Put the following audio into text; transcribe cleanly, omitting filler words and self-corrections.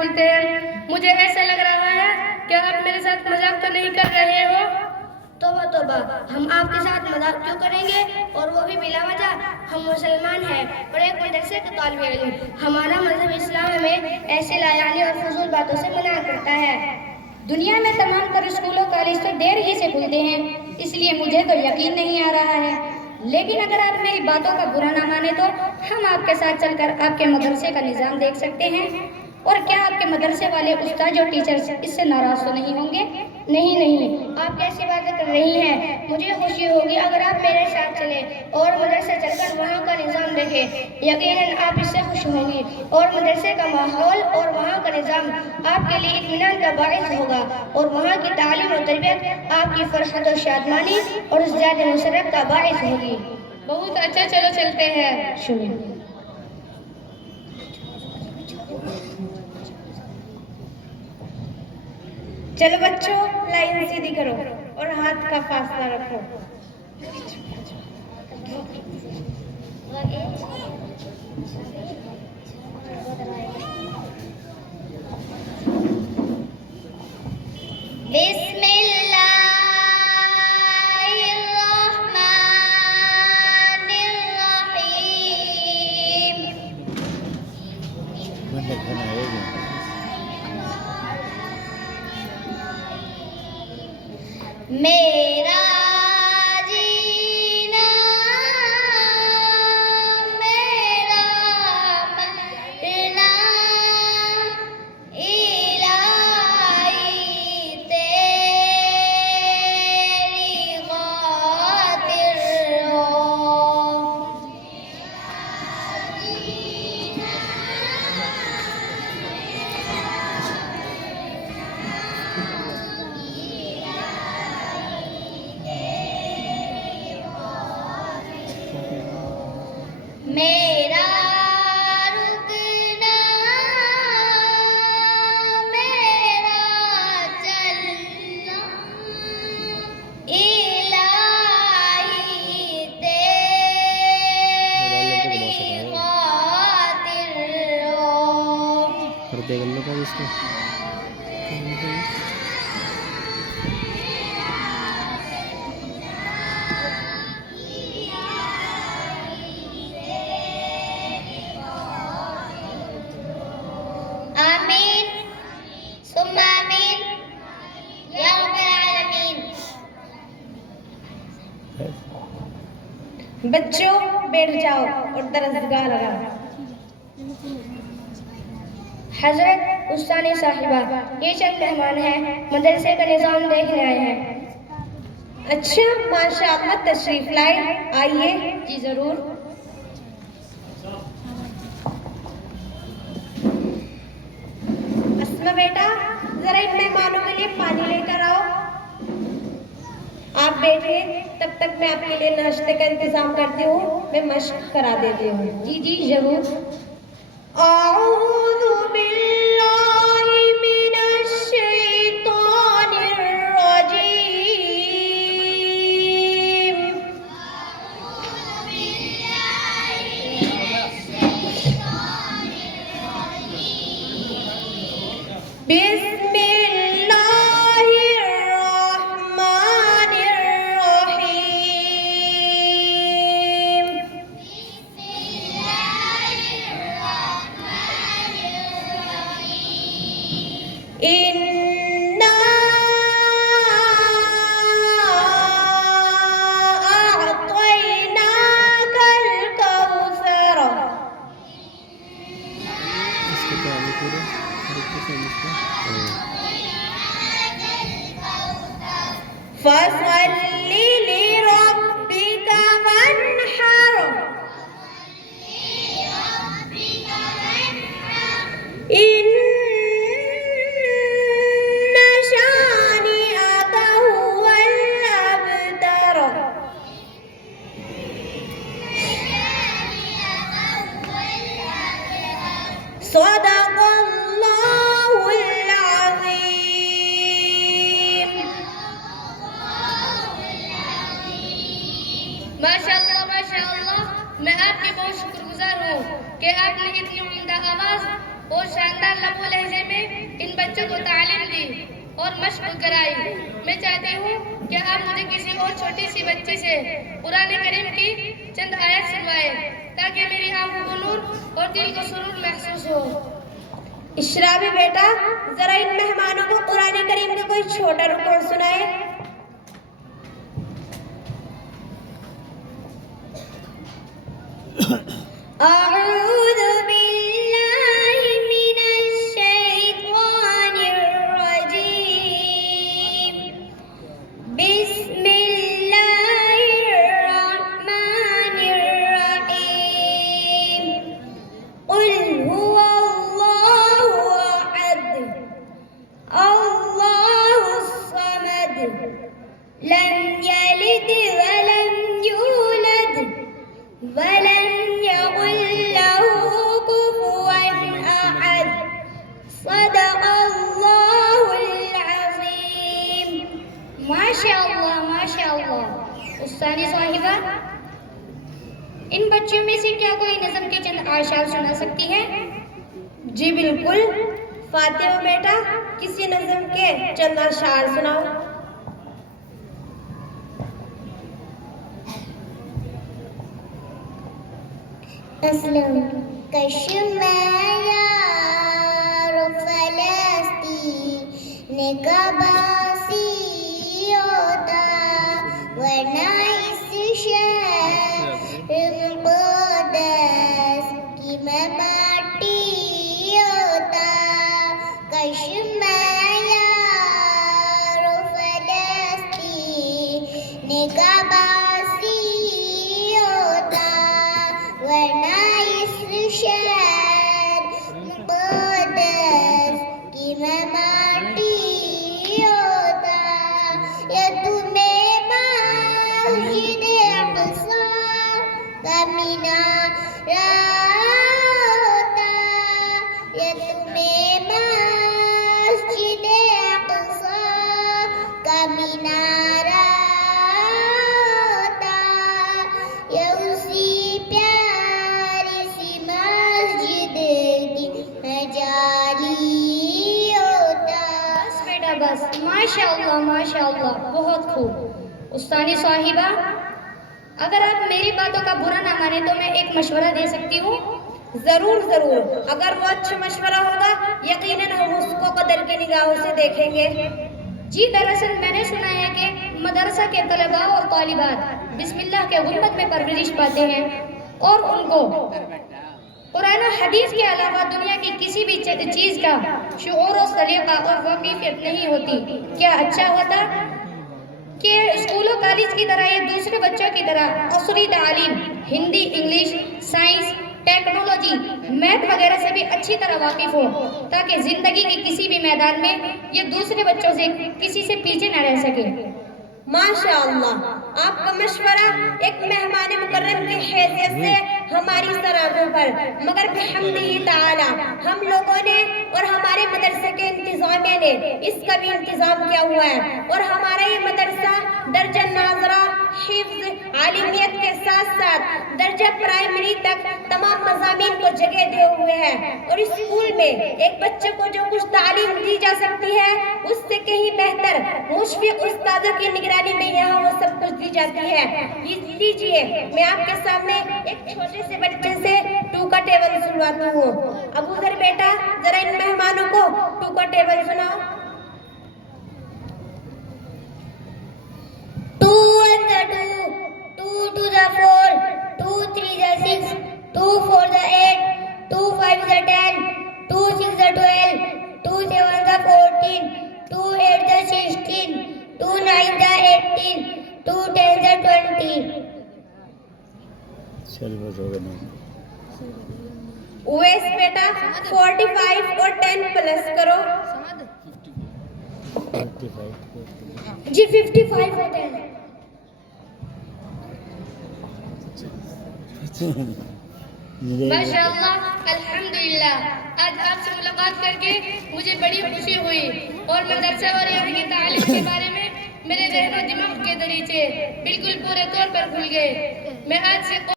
बोलते हैं। मुझे ऐसा लग रहा है कि आप मेरे साथ मजाक तो नहीं कर रहे हो। तौबा तौबा, हम आपके साथ मजाक क्यों करेंगे, और वो भी बिला वजह। हम मुसलमान हैं और एक मदरसे के तालिब इल्म। हमारा मजहब इस्लाम हमें ऐसे लायानी और फजूल बातों से मना करता है। दुनिया में तमाम तर स्कूलों कॉलेज तो देर ही से खुलते हैं, इसलिए मुझे तो यकीन नहीं आ रहा है। लेकिन अगर आप मेरी बातों का बुरा ना माने तो हम आपके साथ चलकर आपके मदरसे का निज़ाम देख सकते हैं। और क्या आपके मदरसे वाले उस्ताद और टीचर्स इससे नाराज तो नहीं होंगे? नहीं नहीं, आप कैसी बातें कर रही हैं। मुझे खुशी होगी अगर आप मेरे साथ चलें और मदरसे चलकर वहाँ का निज़ाम देखें। यकीनन आप इससे खुश होंगी और मदरसे का माहौल और वहाँ का निज़ाम आपके लिए इत्मीनान का बाइस होगा, और वहाँ की तालीम और तरबियत आपकी फरहत और शादमानी और ज़्यादा मुसरत का बाइस होगी। बहुत अच्छा, चलो चलते हैं। शुक्रिया। चलो बच्चों, लाइन सीधी करो और हाथ का फासला रखो। मेरा जीना मेरा मरना इलाही तेरी खातिर हो। मेरा रुकना मेरा चलना इलाही तेरी खातिर हो। आमीन सुम्मा आमीन या रब्बल आलमीन। बच्चों बैठ जाओ और दरसगाह लगाओ। हजरत उस्तानी साहिबा, ये चंद मेहमान हैं, मदरसे का निज़ाम देखने आए हैं। अच्छा, माशाअल्लाह, तशरीफ लाए, आइए। जी ज़रूर। अस्मा बेटा, जरा इन मेहमानों के लिए पानी लेकर आओ। आप बैठिए, तब तक मैं आपके लिए नाश्ते का इंतजाम करती हूँ। मैं मश्क करा देती हूँ। जी जी ज़रूर। औज़ु बिल्लाहि मिनश शैतानिर रजीम। इन्ना अअतैनाकल कौसर। फसल्लि लिरब्बिका वन्हर। इन्ना शानिअका हुवल अबतर। सदक़ल्लाहुल अज़ीम। मशक कराई। मैं चाहती हूँ कि आप मुझे किसी और छोटी सी बच्ची से कुरान करीम की चंद आयत सुनवाए ताकि मेरी आंखों को नूर और दिल को सुरूर महसूस हो। इशराबी बेटा, जरा इन मेहमानों को कुरान करीम का कोई छोटा रुकू सुनाए। أعوذ بالله من الشيطان الرجيم بسم الله الرحمن الرحيم قل هو الله أحد الله الصمد لم يلد ولم يولد ولم يكن له كفوا أحد صدق الله العظيم। माशाअल्लाह माशाअल्लाह। उस्तानी साहिबा, इन बच्चों में से क्या कोई नज़म के चंद आशार सुना सकती है? जी बिल्कुल। फातिमा बेटा, किसी नज़म के चंद अशार सुनाओ। أسلم كالشمال فلسطين كباسيوتا ونعيس شهر مقدس كماماتيوتا كالشمال فلسطين كباسيوتا ونعيس شهر مقدس كماماتيوتا يا تمي مسجد أقصى كمنارة يا تمي مسجد أقصى كمنارة يا उसी प्यारी सी मस्जिद की मजाली होता। बस बेटा बस, माशाअल्लाह माशाअल्लाह, बहुत खूब। उस्तानी साहिबा, अगर आप मेरी बातों का बुरा ना माने तो मैं एक मशवरा दे सकती हूँ। जरूर जरूर, अगर वो अच्छा मशवरा होगा यकीनन हम उसको कदर की निगाहों से देखेंगे। जी दरअसल मैंने सुना है कि मदरसा के तलबा और तालिबात बिस्मिल्लाह के गुर्बत में परवरिश पाते हैं और उनको कुरान और हदीस के अलावा दुनिया की किसी भी चीज़ का शऊर और सलीका और वाकिफियत नहीं होती। क्या अच्छा होता कि स्कूलों कॉलेज की तरह या दूसरे बच्चों की तरह असली तालीम Hindi, English, science, technology, math वगैरह से भी अच्छी तरह वाकिफ हो ताकि जिंदगी के किसी भी मैदान में ये दूसरे बच्चों से किसी से पीछे न रह सके। माशाअल्लाह, आपका मशवरा एक मेहमान मुकर्रम की हैसियत से हमारी सराहना पर, मगर बिहम्दिही ताला हम लोगों ने और हमारे मदरसे के इंतजामिया ने इसका भी इंतजाम किया हुआ है और हमारा ये मदरसा दर्जा नाजरा, हिफ्ज, आलिमियत के साथ साथ दर्जा प्राइमरी तक तमाम मज़ामीन को जगह दिए हुए है और इस स्कूल में एक बच्चे को जो कुछ तालीम दी जा सकती है उससे कहीं बेहतर मुशफिक उस्तादों की निगरानी में यहाँ वो सब कुछ दी जाती है। लीजिए, मैं आपके सामने एक छोटे से बच्चे से टू का टेबल सुनवाती हूँ। अबू जर बेटा, जरा इन मेहमानों को टू का टेबल सुनाओ। 2 1 the 2, 2 2 the 4, 2 3 the 6, 2 4 the 8, 2 5 the 10, 2 6 the 12, 2 7 the 14, 2 8 the 16, 2 9 the 18, 2 10 the 20. Uwais बेटा, 45 और 10 प्लस करो। जी 55 होते हैं। माशाअल्लाह, अल्हम्दुलिल्लाह, आज आपसे मुलाकात करके मुझे बड़ी खुशी हुई और मदरसा और यहाँ की तालीम के बारे में मेरे ज़हन और दिमाग के दरीचे बिल्कुल पूरे तौर पर खुल गए। मैं आज से